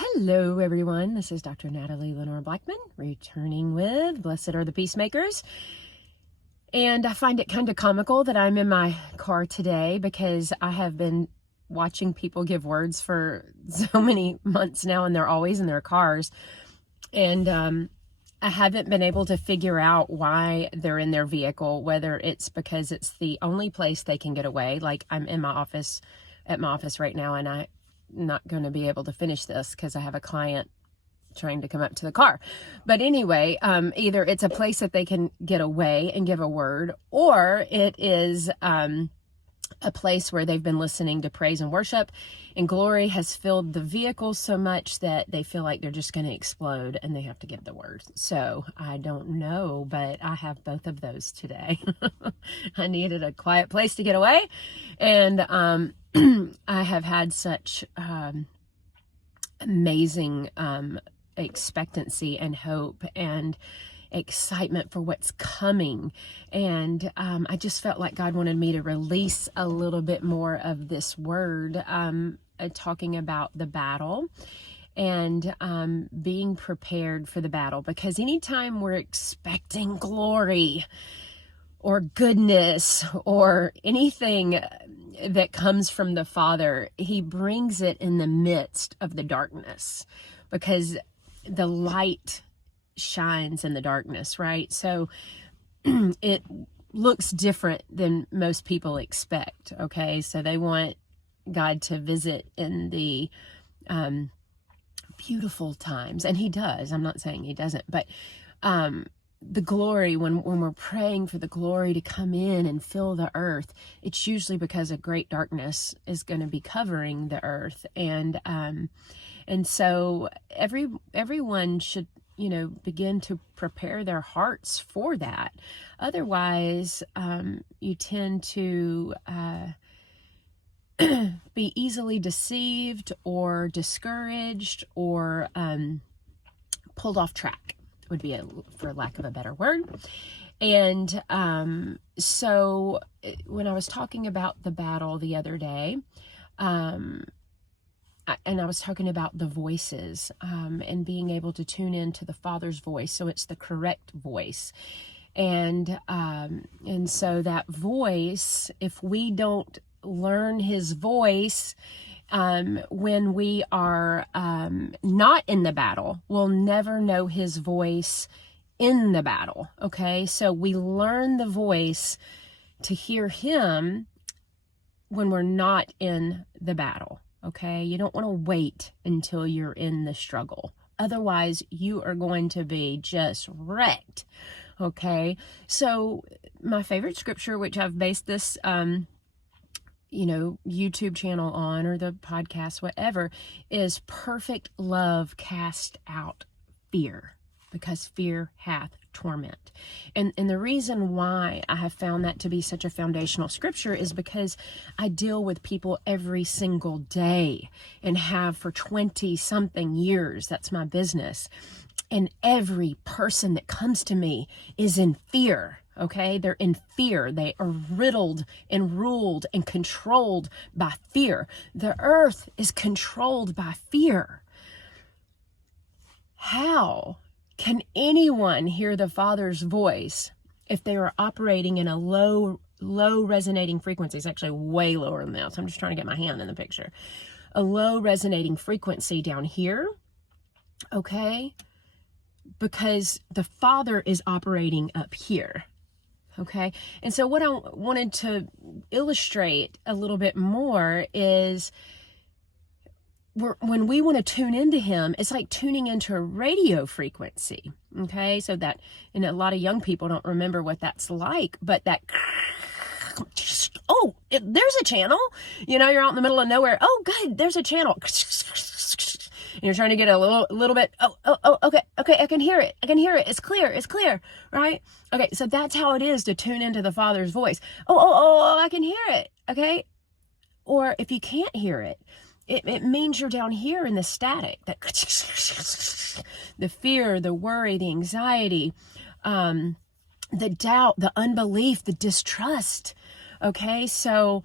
Hello, everyone. This is Dr. Natalie Lenore Blackman, returning with Blessed Are the Peacemakers. And I find it kind of comical that I'm in my car today because I have been watching people give words for so many months now, and they're always in their cars. And I haven't been able to figure out why they're in their vehicle, whether it's because it's the only place they can get away. Like I'm in my office, at my office right now, and I'm not going to be able to finish this because I have a client trying to come up to the car. But anyway, either it's a place that they can get away and give a word, or it is a place where they've been listening to praise and worship, and glory has filled the vehicle so much that they feel like they're just going to explode and they have to give the word. So I don't know, but I have both of those today. I needed a quiet place to get away, and I have had such amazing expectancy and hope and excitement for what's coming, and I just felt like God wanted me to release a little bit more of this word, talking about the battle and being prepared for the battle, because anytime we're expecting glory or goodness or anything that comes from the Father, He brings it in the midst of the darkness, because the light shines in the darkness, right? So it looks different than most people expect, okay? So they want God to visit in the beautiful times, and He does. I'm not saying He doesn't, but the glory, when we're praying for the glory to come in and fill the earth, it's usually because a great darkness is going to be covering the earth, and so everyone should, begin to prepare their hearts for that. Otherwise, you tend to be easily deceived or discouraged or pulled off track, would be for lack of a better word. And so when I was talking about the battle the other day, and I was talking about the voices, and being able to tune into the Father's voice, so it's the correct voice. And so that voice, if we don't learn His voice when we are not in the battle, we'll never know His voice in the battle, okay? So we learn the voice to hear Him when we're not in the battle. Okay, you don't want to wait until you're in the struggle. Otherwise, you are going to be just wrecked. Okay, so my favorite scripture, which I've based this, YouTube channel on, or the podcast, whatever, is perfect love cast out fear, because fear hath torment. And the reason why I have found that to be such a foundational scripture is because I deal with people every single day, and have for 20 something years. That's my business. And every person that comes to me is in fear. Okay, they're in fear. They are riddled and ruled and controlled by fear. The earth is controlled by fear. How can anyone hear the Father's voice if they are operating in a low resonating frequency? It's actually way lower than that, so I'm just trying to get my hand in the picture. A low resonating frequency down here, okay? Because the Father is operating up here, okay? And so what I wanted to illustrate a little bit more is, when we want to tune into Him, it's like tuning into a radio frequency, okay? So that, and a lot of young people don't remember what that's like, but that, there's a channel, you're out in the middle of nowhere. Oh, good, there's a channel. And you're trying to get a little bit, okay, I can hear it. It's clear, right? Okay, so that's how it is to tune into the Father's voice. I can hear it, okay? Or if you can't hear it, it means you're down here in the static, that the fear, the worry, the anxiety, the doubt, the unbelief, the distrust. Okay, so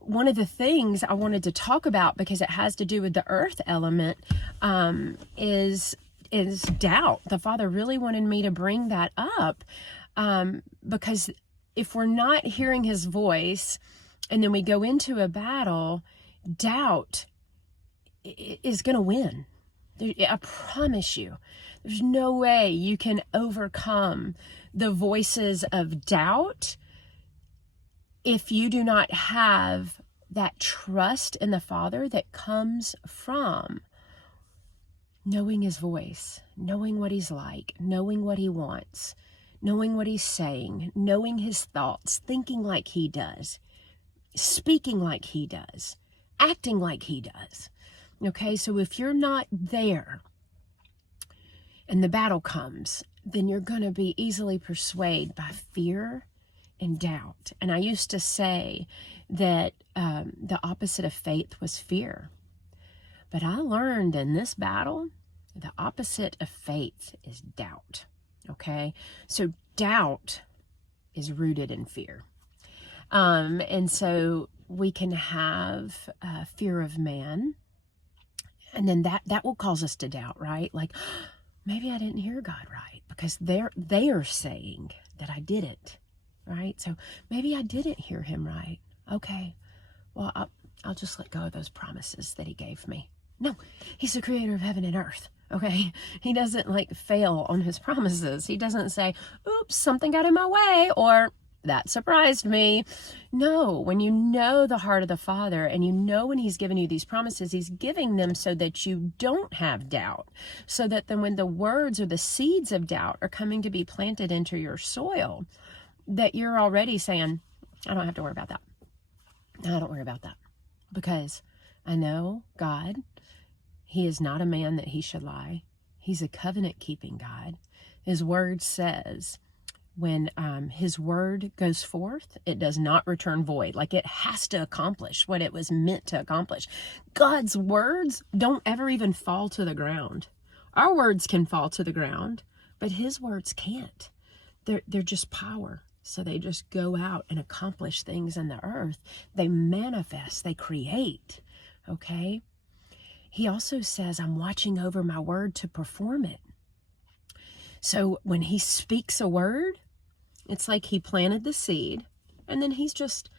one of the things I wanted to talk about, because it has to do with the earth element, is doubt. The Father really wanted me to bring that up, because if we're not hearing his voice and then we go into a battle, doubt is going to win. I promise you, there's no way you can overcome the voices of doubt if you do not have that trust in the Father that comes from knowing his voice, knowing what he's like, knowing what he wants, knowing what he's saying, knowing his thoughts, thinking like he does, speaking like he does, acting like he does. Okay, so if you're not there and the battle comes, then you're going to be easily persuaded by fear and doubt. And I used to say that the opposite of faith was fear. But I learned in this battle, the opposite of faith is doubt. Okay, so doubt is rooted in fear. And so we can have fear of man. And then that will cause us to doubt, right? Like, maybe I didn't hear God right, because they are saying that I didn't, right? So maybe I didn't hear him right. Okay, well, I'll just let go of those promises that he gave me. No, he's the creator of heaven and earth, okay? He doesn't like fail on his promises. He doesn't say, oops, something got in my way, or that surprised me. No, when you know the heart of the Father, and you know when he's given you these promises, he's giving them so that you don't have doubt, so that then when the words or the seeds of doubt are coming to be planted into your soil, that you're already saying, I don't have to worry about that. I don't worry about that, because I know God, he is not a man that he should lie. He's a covenant-keeping God. His word says, when his word goes forth, it does not return void. Like, it has to accomplish what it was meant to accomplish. God's words don't ever even fall to the ground. Our words can fall to the ground, but his words can't. They're just power. So they just go out and accomplish things in the earth. They manifest, they create, okay? He also says, I'm watching over my word to perform it. So when he speaks a word, it's like he planted the seed, and then he's just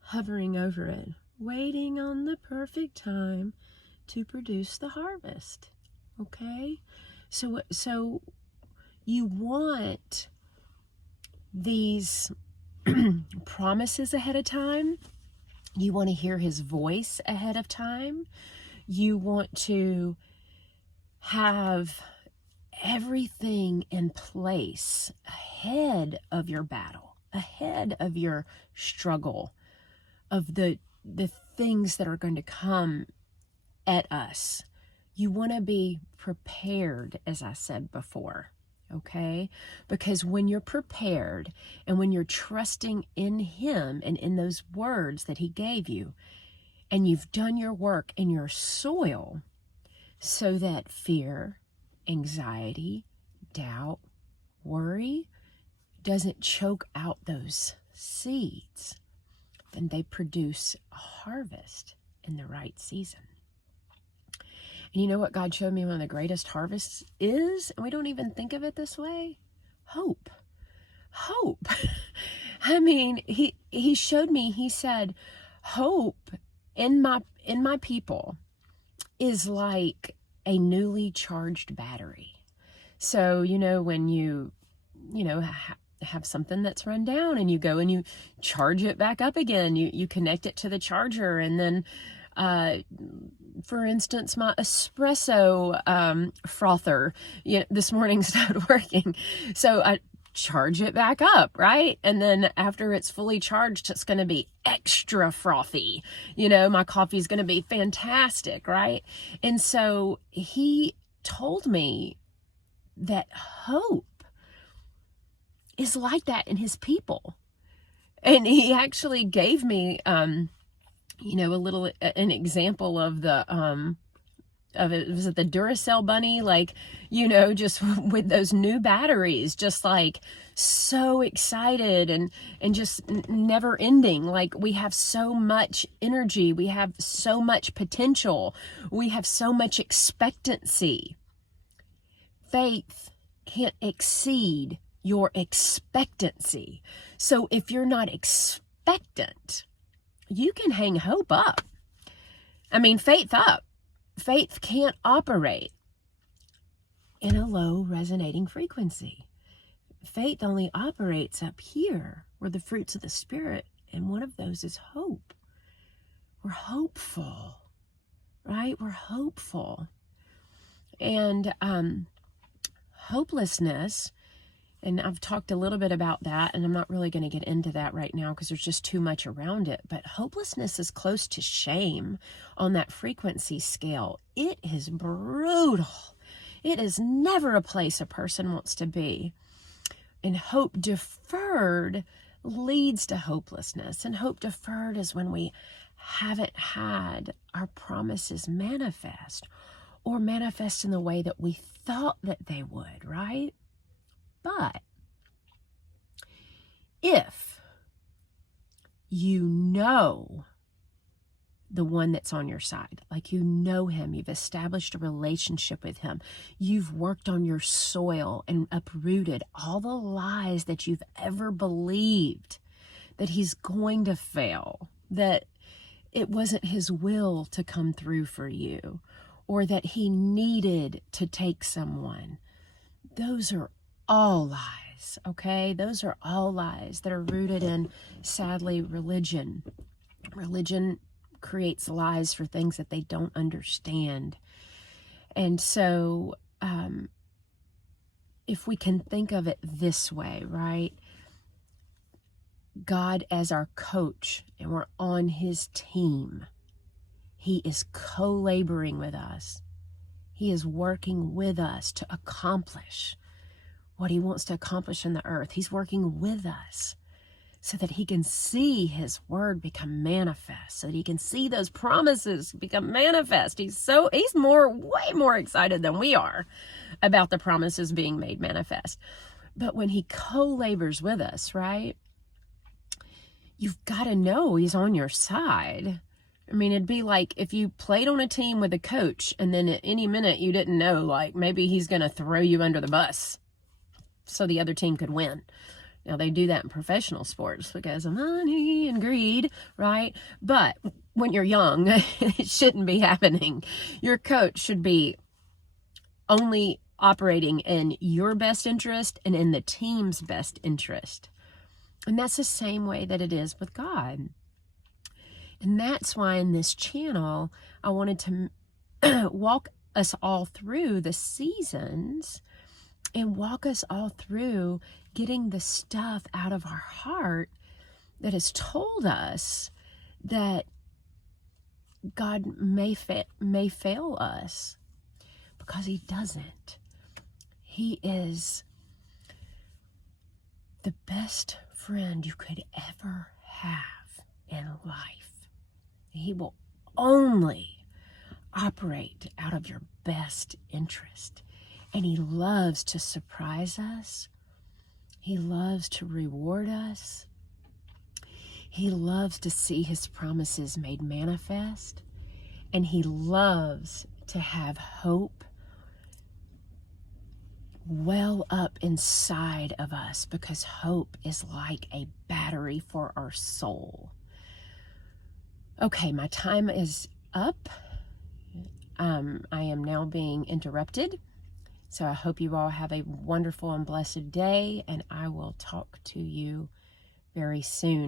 hovering over it, waiting on the perfect time to produce the harvest. Okay? So you want these promises ahead of time. You want to hear his voice ahead of time. You want to have everything in place ahead of your battle, ahead of your struggle, of the things that are going to come at us. You want to be prepared, as I said before, okay? Because when you're prepared and when you're trusting in him and in those words that he gave you, and you've done your work in your soil so that fear, anxiety, doubt, worry doesn't choke out those seeds, then they produce a harvest in the right season. And you know what God showed me one of the greatest harvests is? And we don't even think of it this way. Hope. Hope. I mean, he showed me, he said, hope in my people is like a newly charged battery. So, when you have something that's run down and you go and you charge it back up again, you connect it to the charger, and then, for instance, my espresso frother this morning started working. So I charge it back up, right? And then after it's fully charged, it's going to be extra frothy. My coffee is going to be fantastic, right? And so he told me that hope is like that in his people. And he actually gave me, an example of the was it the Duracell bunny? Like, just with those new batteries, just like so excited and just never ending. Like, we have so much energy. We have so much potential. We have so much expectancy. Faith can't exceed your expectancy. So if you're not expectant, you can hang hope up. Faith up. Faith can't operate in a low resonating frequency. Faith only operates up here, where the fruits of the Spirit, and one of those is hope. We're hopeful, right? We're hopeful. And hopelessness, and I've talked a little bit about that, and I'm not really going to get into that right now because there's just too much around it, but hopelessness is close to shame on that frequency scale. It is brutal. It is never a place a person wants to be. And hope deferred leads to hopelessness. And hope deferred is when we haven't had our promises manifest, or manifest in the way that we thought that they would, right? But if you know the one that's on your side, like him, you've established a relationship with him, you've worked on your soil and uprooted all the lies that you've ever believed, that he's going to fail, that it wasn't his will to come through for you, or that he needed to take someone. Those are all lies, okay? Those are all lies that are rooted in, sadly, religion. Religion creates lies for things that they don't understand. And so, if we can think of it this way, right? God as our coach, and we're on his team. He is co-laboring with us. He is working with us to accomplish what he wants to accomplish in the earth. He's working with us so that he can see his word become manifest, so that he can see those promises become manifest. He's way more excited than we are about the promises being made manifest. But when he co-labors with us, right, you've got to know he's on your side. It'd be like if you played on a team with a coach and then at any minute you didn't know, like maybe he's going to throw you under the bus so the other team could win. Now, they do that in professional sports because of money and greed, right? But when you're young, it shouldn't be happening. Your coach should be only operating in your best interest and in the team's best interest. And that's the same way that it is with God. And that's why in this channel, I wanted to walk us all through the seasons and walk us all through getting the stuff out of our heart that has told us that God may fail us, because he doesn't. He is the best friend you could ever have in life. He will only operate out of your best interest. And he loves to surprise us. He loves to reward us. He loves to see his promises made manifest. And he loves to have hope well up inside of us, because hope is like a battery for our soul. Okay, my time is up. I am now being interrupted. So I hope you all have a wonderful and blessed day, and I will talk to you very soon.